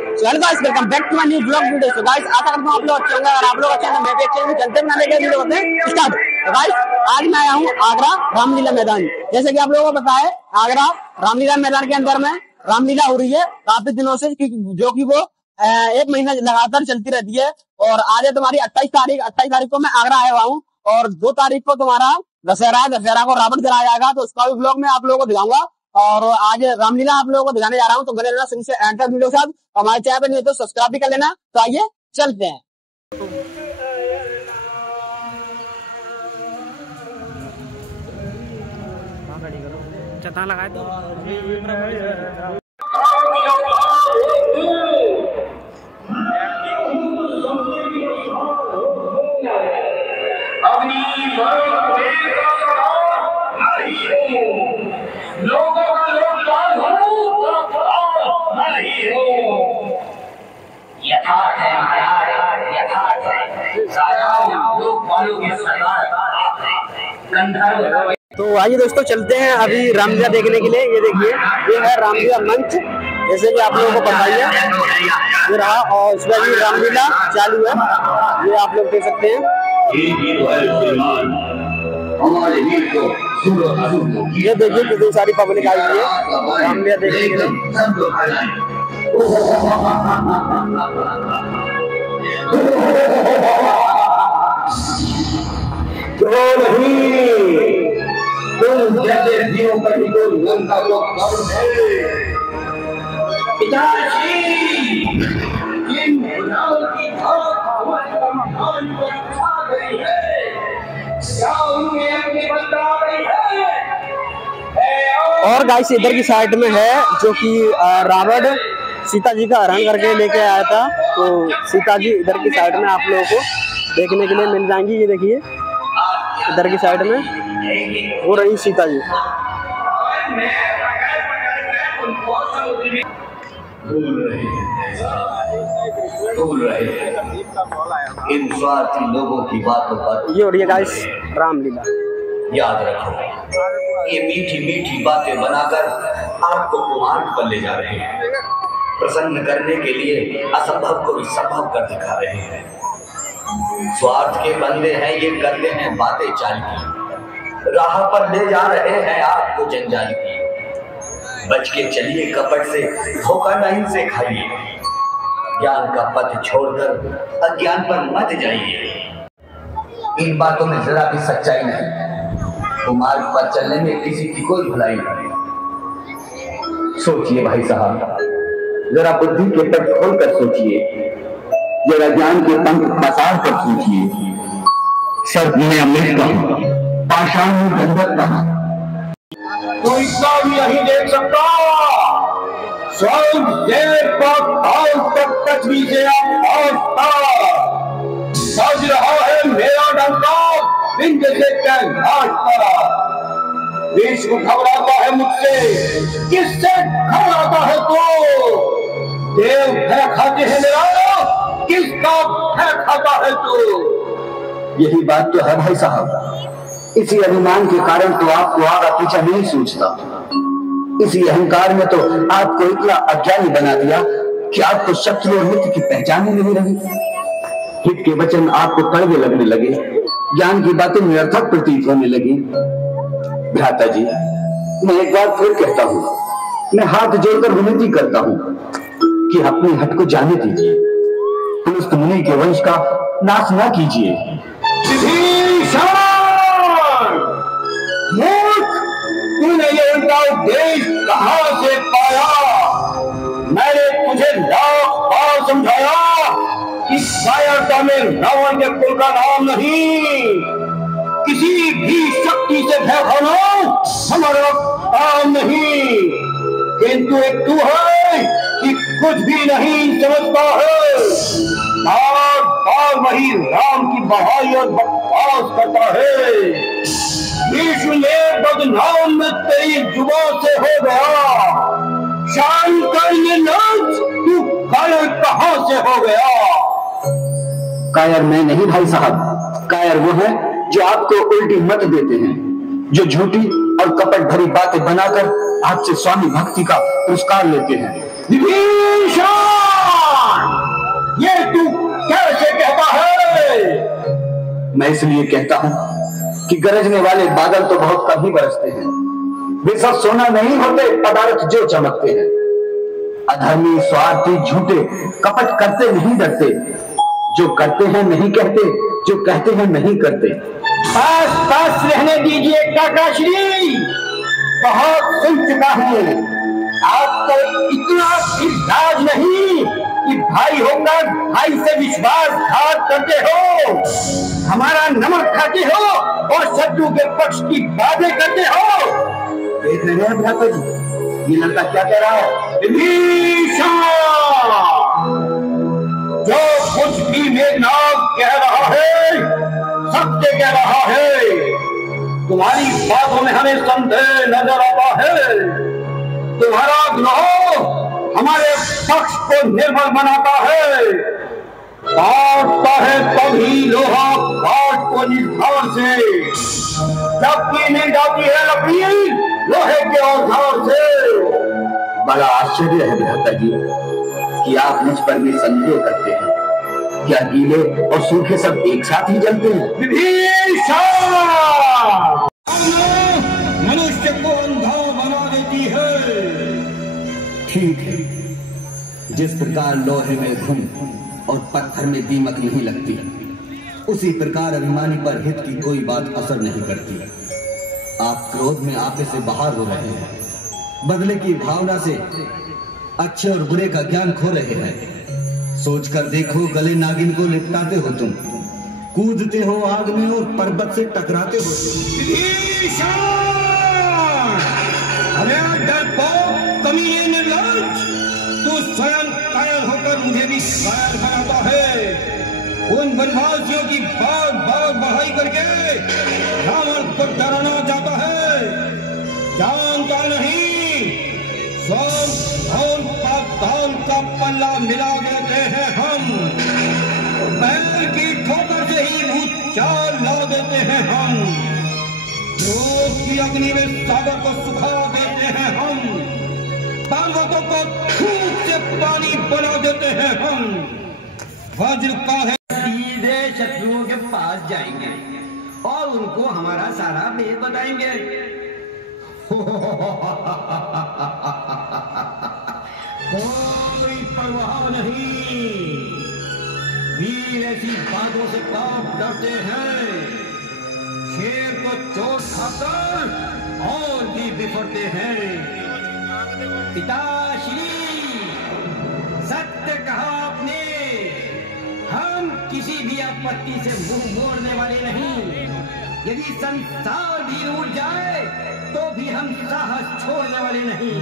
Welcome back to my new blog video. तो guys आशा करता हूं आप लोग अच्छे होंगे। अगर आप लोग अच्छे हैं तो मैं भी अच्छे हूं। चलते बनाने के वीडियो होते हैं स्टार्ट। तो गाइस आज मैं आया हूं आगरा रामलीला मैदान। जैसे कि आप लोगों को पता है आगरा रामलीला मैदान के अंदर में रामलीला हो रही है काफी दिनों से, जो कि वो 1 महीना लगातार चलती रहती है। और आज है तुम्हारी 28 तारीख को मैं आगरा आया हुआ हूँ और 2 तारीख को तुम्हारा दशहरा को रावण जलाया जाएगा। तो उसका भी ब्लॉग मैं आप लोगों को दिखाऊंगा और आज रामलीला आप लोगों को दिखाने जा रहा हूँ। तो बने रहना शुरू से एंड तक वीडियो के साथ। हमारे चैनल पर नहीं तो सब्सक्राइब भी कर लेना। तो आइए चलते हैं। चता लगाए तो लोगों का लोकपाल हो यथार्थ है महाराज, यथार्थ है। लोकपालों के सरदार गंधर्व। तो आइए दोस्तों चलते हैं अभी रामलीला देखने के लिए। ये देखिए ये है रामलीला मंच, जैसे कि आप लोगों को पता ही है ये रहा। और इसमें भी रामलीला चालू है, ये आप लोग देख सकते हैं। ये देखिए कितनी सारी पब्लिक आई हुई है रामलीला देखने के लिए। तुम जैसे जीवों पर ही तो उनका जो कौन है पिताजी, इन गुनाहों की धाक हमारे संविधान पर छा गई है। क्या उनमें अपनी बदला गई है? और गाइस इधर की साइड में है जो कि रावण सीता जी का हरण करके लेके आया था। तो सीता जी इधर की साइड में आप लोगों को देखने के लिए मिल जाएंगी। ये देखिए इधर की साइड में वो रही सीता जी। भूल रहे इन स्वार्थी लोगों की बातों पर। ये हो रही है गाइस रामलीला। याद रखो ये मीठी मीठी बातें बनाकर आपको कुमार्ग पर ले जा रहे हैं। प्रसन्न करने के लिए असंभव को भी संभव कर दिखा रहे हैं। स्वार्थ के बंदे हैं, ये करते हैं बातें चाल की, राह पर ले जा रहे हैं आपको जंजाल की। बच के चलिए कपट से, धोखा नहीं से खाइए। ज्ञान का पथ छोड़कर अज्ञान पर मत जाइए। इन बातों में जरा भी सच्चाई नहीं। कुमार्ग पर चलने में किसी की कोई भलाई नहीं। सोचिए भाई साहब, जरा बुद्धि के पट खोलकर सोचिए, जरा ज्ञान के पंख पसार कर सोचिए। सर्प में अमृत का, पाषाण में गंधक का, तो इसका भी नहीं देख सकता। स्वर्ग देर पाताल तक पृथ्वी से बज रहा है मेरा डंका, विंध्य से कैलाश पर। विश्व घबराता है मुझसे, किससे घबराता है तू? देव भय खाते हैं मेरा, किसका भय खाता है तू? यही बात तो है भाई साहब। इसी अभिमान के कारण तो आपको आगा पीछा नहीं सोचता। इसी अहंकार में तो आपको इतना अज्ञानी बना दिया कि आपको शत्रु और मित्र की पहचान ही नहीं रही। हित के वचन आपको कड़वे लगने लगे, ज्ञान की बातें निरर्थक प्रतीत होने लगी। भ्राता जी, मैं एक बार फिर कहता हूँ, मैं हाथ जोड़कर विनती करता हूँ कि अपनी हट को जाने दीजिए। पुलस्त मुनि के वंश का नाश न कीजिए। तूने ये उनका उपदेश कहां से पाया? मैंने तुझे लाख बार समझाया कि कायरता में रावण के कुल का नाम नहीं। किसी भी शक्ति से भय खाना हमारा काम नहीं। किंतु एक तू है कि कुछ भी नहीं समझता है। बार बार वही राम की बड़ाई और बकवास करता है। विश्व ने बदनाम में तेरी जुबान से हो गया। शान करने नाच तू कायर कहां से हो गया? कायर मैं नहीं भाई साहब, कायर वो है जो आपको उल्टी मत देते हैं, जो झूठी और कपट भरी बातें बनाकर आपसे स्वामी भक्ति का पुरस्कार लेते हैं। विभीषण मैं इसलिए कहता हूं कि गरजने वाले बादल तो बहुत कम ही बरसते हैं। वे सब सोना नहीं होते पदार्थ जो चमकते हैं। अधर्मी, स्वार्थी, झूठे, कपट करते नहीं डरते। जो करते हैं नहीं कहते, जो कहते हैं नहीं करते। बस बस रहने दीजिए काका श्री, बहुत सुन चुका हूँ। आपको इतना भी लाज नहीं कि भाई होकर भाई से विश्वासघात करते हो, हमारा नमक खाते हो और शत्रु के पक्ष की बातें करते हो। देख रहे हैं भ्राता जी, ये लड़का क्या कह रहा है? विभीषण, जो कुछ भी मेघनाद कह रहा है सत्य कह रहा है। तुम्हारी बातों में हमें संदेह नजर आता है। तुम्हारा द्रोह हमारे पक्ष को निर्बल बनाता है, काटता है तभी लोहा काट को निर्धार से, जबकि मिल जाती है लकीर लोहे के औजार से। बड़ा आश्चर्य है भ्राता जी कि आप मुझ पर भी संदेह करते हैं। क्या गीले और सूखे सब एक साथ ही जलते हैं? विभीषण, मनुष्य को अंधा बना देती है। ठीक है, जिस प्रकार लोहे में घुन और पत्थर में दीमक नहीं लगती, उसी प्रकार अभिमानी पर हित की कोई बात असर नहीं करती। आप क्रोध में आपे से बाहर हो रहे हैं, बदले की भावना से अच्छे और बुरे का ज्ञान खो रहे हैं। सोचकर देखो, गले नागिन को लिपटाते हो तुम, कूदते हो आग में और पर्वत से टकराते हो तुम। अरे डरपोक, कमीने, निर्लज्ज, तू स्वयं कायल होकर मुझे भी कायल बनाता है। उन वनवासियों की बार बार बहाई करके रावण को डराना चाहता है। जानता नहीं, स्वर्ग पाताल का पल्ला मिला देते हैं हम। पैर की ठोकर से ही भूचाल ला देते हैं हम। क्रोध की अग्नि में सागर को सुखा देते हैं हम। पर्वतों को धूप से पानी बना देते हैं हम। वज्र का है सीधे शत्रुओं के पास जाएंगे और उनको हमारा सारा भेद बताएंगे। कोई परवाह नहीं, वीर ऐसी बातों से कांप डरते हैं। शेर को चोट खाकर और भी बिफरते हैं। पिताश्री, सत्य कहा आपने, हम किसी भी आपत्ति से मुंह मोड़ने वाले नहीं। यदि संसार भी रूठ जाए तो भी हम साहस छोड़ने वाले नहीं।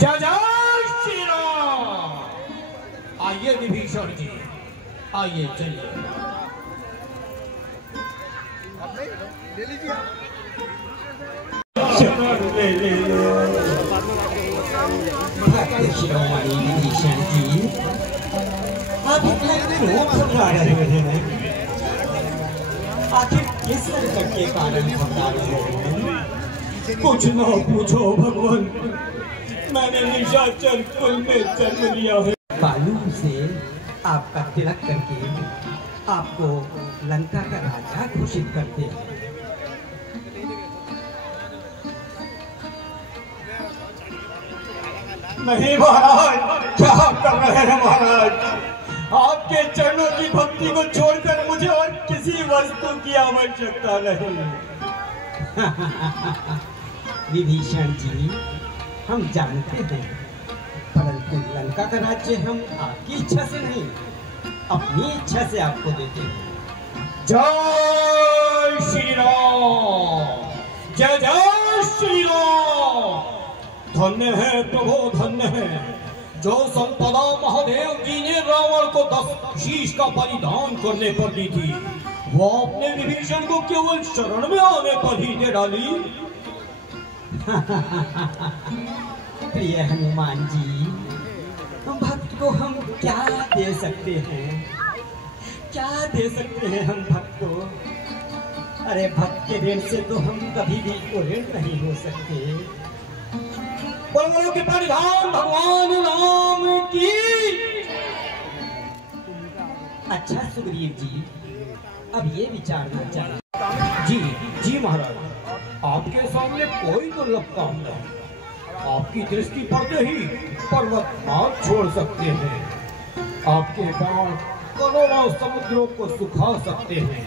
जय जय श्री राम। आइए विभीषण जी, आइए चलिए। ले लीजिए। विभीषण जी, आप इतना क्यों घबरा रहे हैं? आखिर किस संकट के कारण घबरा रहे हैं? कुछ न पूछो भगवान, मैंने निशाचर कुल में जन्म लिया है। बालू से आपका तिलक करके आपको लंका का राजा घोषित करते हैं। नहीं महाराज, क्या कर रहे हैं महाराज? आपके चरणों की भक्ति को छोड़कर मुझे और किसी वस्तु की आवश्यकता नहीं। विभीषण जी, हम जानते हैं, परंतु लंका का राज्य हम आपकी इच्छा से नहीं, अपनी इच्छा से आपको देते हैं। जय श्री राम, जय जय श्री राम। धन्य है प्रभु, धन्य है जो संपदा महादेव जी ने रावण को 10 शीश का बलिदान करने पर दी थी, वो अपने विभीषण को केवल शरण में आने पर ही दे डाली। प्रिय हनुमान जी, भक्त को हम क्या दे सकते हैं, क्या दे सकते हैं हम भक्त को? अरे भक्त के ऋण से तो हम कभी भी ऋण नहीं हो सकते। बोलो के परिधान भगवान राम की। अच्छा सुग्रीव जी, अब ये विचारना चाहिए। जी जी महाराज, आपके सामने कोई दुर्लभ काम नहीं। आपकी दृष्टि पड़ते ही पर्वत मार्ग छोड़ सकते हैं। आपके बाण करोड़ों समुद्रों को सुखा सकते हैं।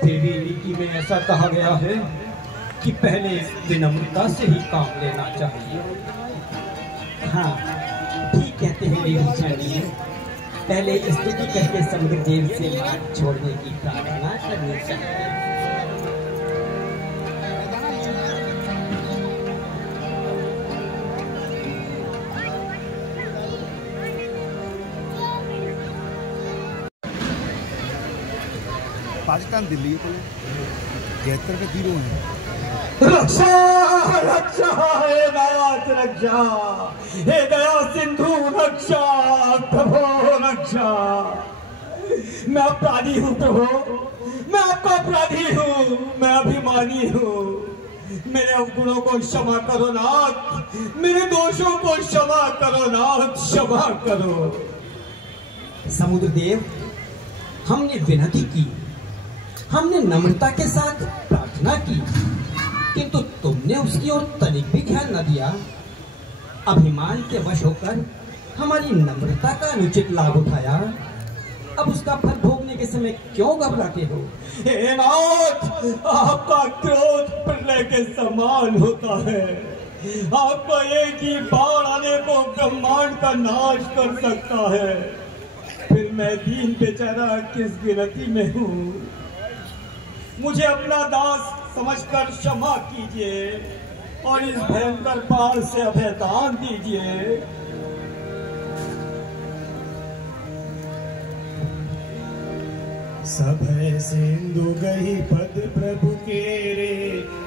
फिर भी नीति में ऐसा कहा गया है कि पहले विनम्रता से ही काम लेना चाहिए। हाँ, ठीक कहते हैं विभीषण जी, पहले स्तुति करके समुद्र देव से मार्ग छोड़ने की प्रार्थना करनी चाहिए। पाकिस्तान दिल्ली को 73 पे 0 है। रक्षा रक्षा हे नाथ रक्षा, हे दया सिंधु रक्षा, प्रभो रक्षा। मैं अपराधी हूँ प्रभु, मैं आपका अपराधी हूँ, मैं अभिमानी हूँ। मेरे अवगुणों को क्षमा करो नाथ, मेरे दोषों को क्षमा करो नाथ, क्षमा करो। समुद्र देव, हमने विनती की, हमने नम्रता के साथ प्रार्थना की, किंतु तुमने उसकी ओर तनिक भी ध्यान न दिया। अभिमान के वश होकर हमारी नम्रता का अनुचित लाभ उठाया। अब उसका फल भोगने के समय क्यों घबराते हो? हे नाथ, आपका क्रोध प्रलय के समान होता है। आपका एक ही बाण आने को ब्रह्मांड का नाश कर सकता है। फिर मैं दीन बेचारा किस गिनती में हूँ। मुझे अपना दास समझकर क्षमा कीजिए और इस भयंकर पार से अभयदान दीजिए। सभय सिंधु गही पद प्रभु केरे,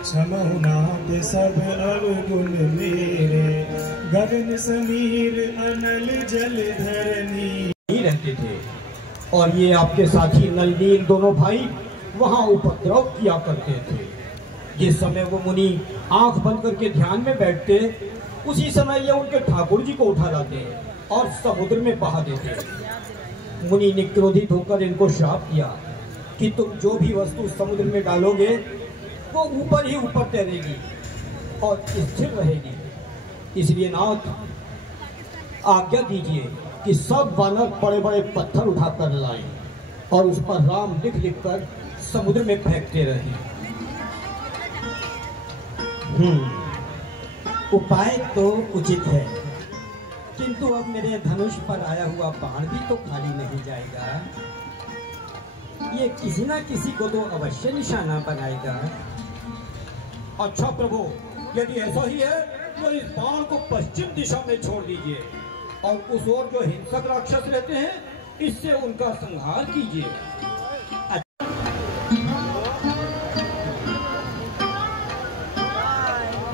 क्षमौनाथ सब अवगुण मेरे। गगन समीर अनल जल धरनी रहते थे और ये आपके साथी नलनील दोनों भाई वहां उपद्रव किया करते थे। जिस समय वो मुनि आंख बंद करके ध्यान में बैठते, उसी समय ये उनके ठाकुर जी को उठा लाते और समुद्र में बहा देते। मुनि ने क्रोधित होकर इनको श्राप दिया कि तुम जो भी वस्तु समुद्र में डालोगे वो ऊपर ही ऊपर तैरेगी और स्थिर रहेगी। इसलिए नाथ, आज्ञा दीजिए कि सब वानर बड़े बड़े पत्थर उठाकर लाएं और उस पर राम लिख लिख कर समुद्र में फेंकते रहे। उपाय तो उचित है, किंतु अब मेरे धनुष पर आया हुआ बाण भी तो खाली नहीं जाएगा। ये किसी ना किसी को तो अवश्य निशाना बनाएगा। अच्छा प्रभु, यदि ऐसा ही है तो इस बाण को पश्चिम दिशा में छोड़ दीजिए और उस ओर जो हिंसक राक्षस रहते हैं इससे उनका संहार कीजिए।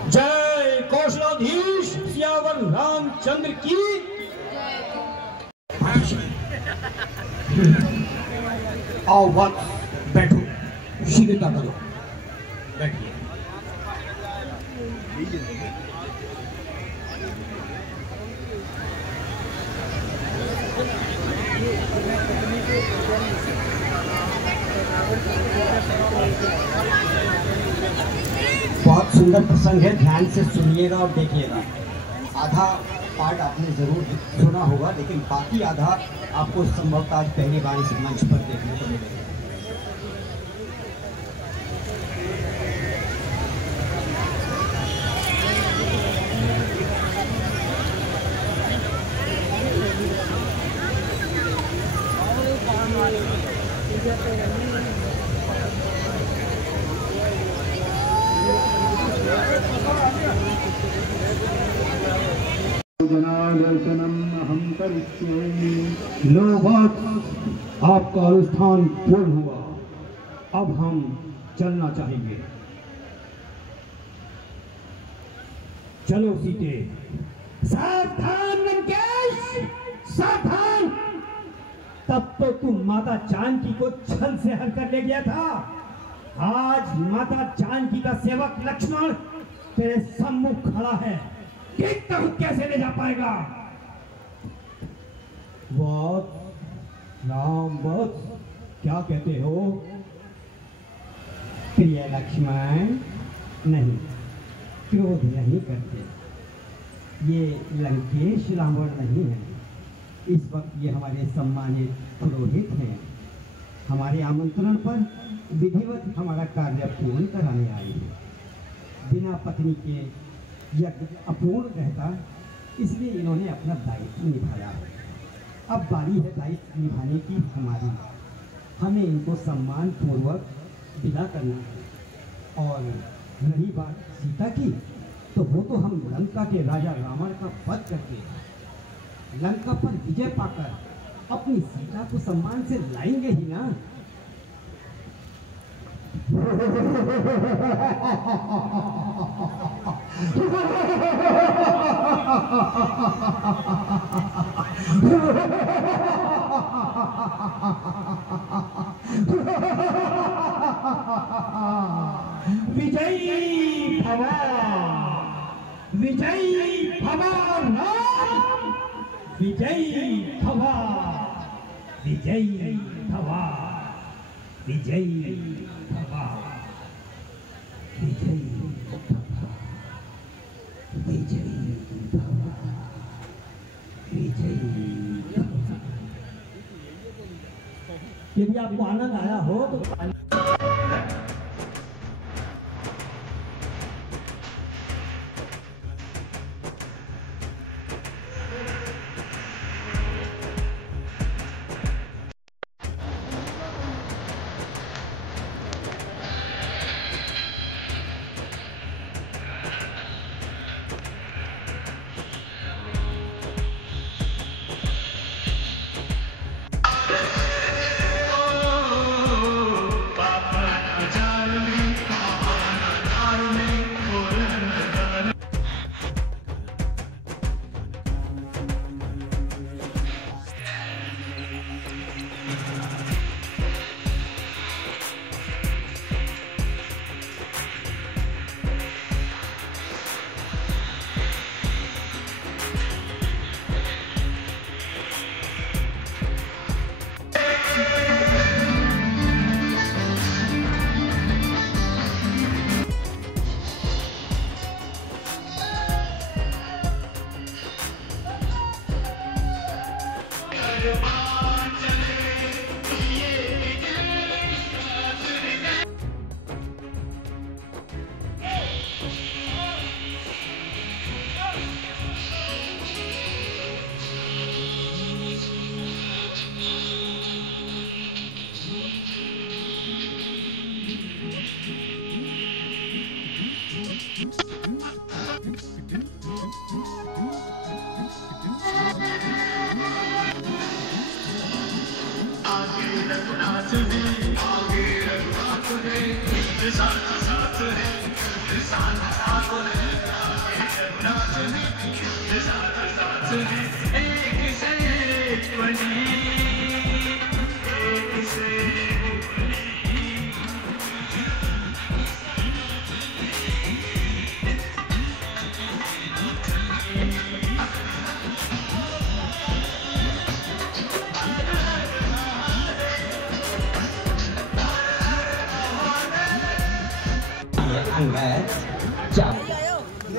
जय कौशलाधीश सियावर रामचंद्र की। आओ वत्स, बैठो, शीघ्रता करो, बैठिए। बहुत सुंदर प्रसंग है, ध्यान से सुनिएगा और देखिएगा। आधा पार्ट आपने जरूर सुना होगा, लेकिन बाकी आधा आपको संभवतः आज पहली बार इस मंच पर देखने को मिलेगा। लो वत्स, आपका अनुष्ठान पूर्ण हुआ। अब हम चलना चाहेंगे। चलो सीते। सावधान लंकेश, सावधान। तब तो तू माता जानकी को छल से हर कर ले गया था। आज माता जानकी का सेवक लक्ष्मण तेरे सम्मुख खड़ा है, देखता हूं कैसे ले जा पाएगा। वत्स, राम वत्स, क्या कहते हो? प्रिय लक्ष्मण, नहीं, क्रोध नहीं करते। ये लंकेश रावण नहीं है। इस वक्त ये हमारे सम्मानित पुरोहित हैं। हमारे आमंत्रण पर विधिवत हमारा कार्य पूर्ण कराने आए हैं। बिना पत्नी के यज्ञ अपूर्ण रहता, इसलिए इन्होंने अपना दायित्व निभाया। अब बारी है दायित्व निभाने की हमारी। हमें इनको सम्मान पूर्वक विदा करना है। और रही बात सीता की, तो वो तो हम लंका के राजा रावण का वध करके लंका पर विजय पाकर अपनी सीता को सम्मान से लाएंगे ही ना। विजयी भव, विजयी भव, विजयी भव, विजयी भव, विजयी भव, विजयी भव, विजयी भव, विजयी भव। यदि आपको आनंद आया हो तो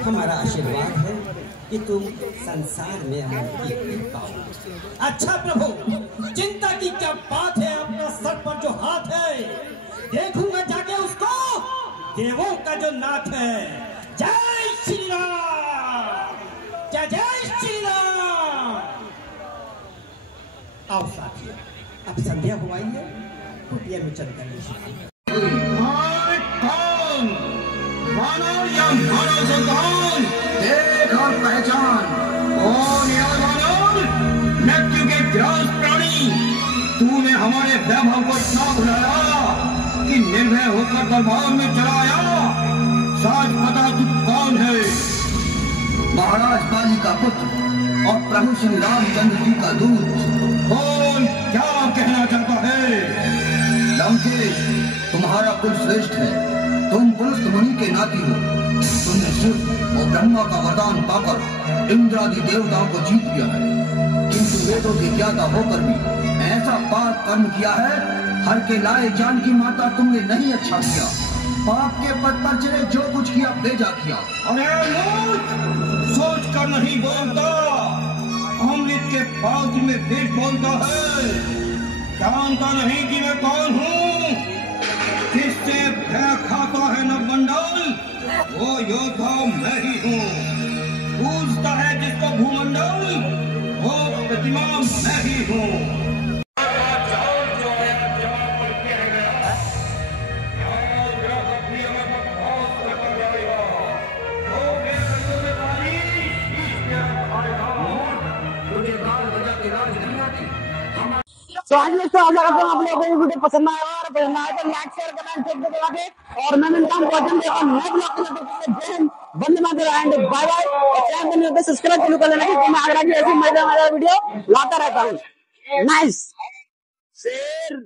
हमारा आशीर्वाद है कि तुम संसार में अमर पाओ। अच्छा प्रभु, चिंता की क्या बात है? अपना सर पर जो हाथ है, देखूंगा जाके उसको, देवों का जो नाथ है। जय श्री राम, जय जय श्री राम। आओ साथियों, अब संध्या हुई है, कुटिया में चलकर मानव या मानव संतान, देख और पहचान कौन है मानव? मृत्यु के ग्रास प्राणी, तूने हमारे वैभव को इतना भुलाया कि निर्भय होकर दरबार में चला आया। साज पता तू कौन है? महाराज बाली का पुत्र और प्रभु श्री रामचंद्र जी का दूत। कौन क्या कहना चाहता है? लंकेश, तुम्हारा कुल श्रेष्ठ है। तुम पुरुष मुनि के नाती हो। तुमने शिव और ब्रह्मा का वरदान पाकर इंद्रादि देवताओं को जीत लिया है, किंतु वेदों के ज्ञाता होकर भी ऐसा पाप कर्म किया है, हर के लाए जानकी माता तुमने नहीं अच्छा किया। पाप के पद पर चले जो कुछ किया बेजा किया। अरे मूर्ख, सोच कर नहीं बोलता। अमृत के पात्र में विष बोलता है। जानता नहीं कि मैं कौन हूँ? किससे भय खाता है नवमंडल, वो योद्धा मैं ही हूँ। पूजता है जिसको भूमंडल, वो प्रतिमा मैं ही हूँ। तो आज मैं तो आशा करता हूँ आप लोगों को वीडियो पसंद आया और पसंद आया तो लाइक शेयर कमेंट शेयर दबा के, और मैं मिलता हूँ और नए ब्लॉग के लिए। जय Hind, Vande Mataram and bye bye. और चैनल को नहीं होता सब्सक्राइब जरूर कर लेना, क्योंकि मैं आगरा की ऐसी मजेदार वीडियो लाता रहता हूँ। नाइस शेर।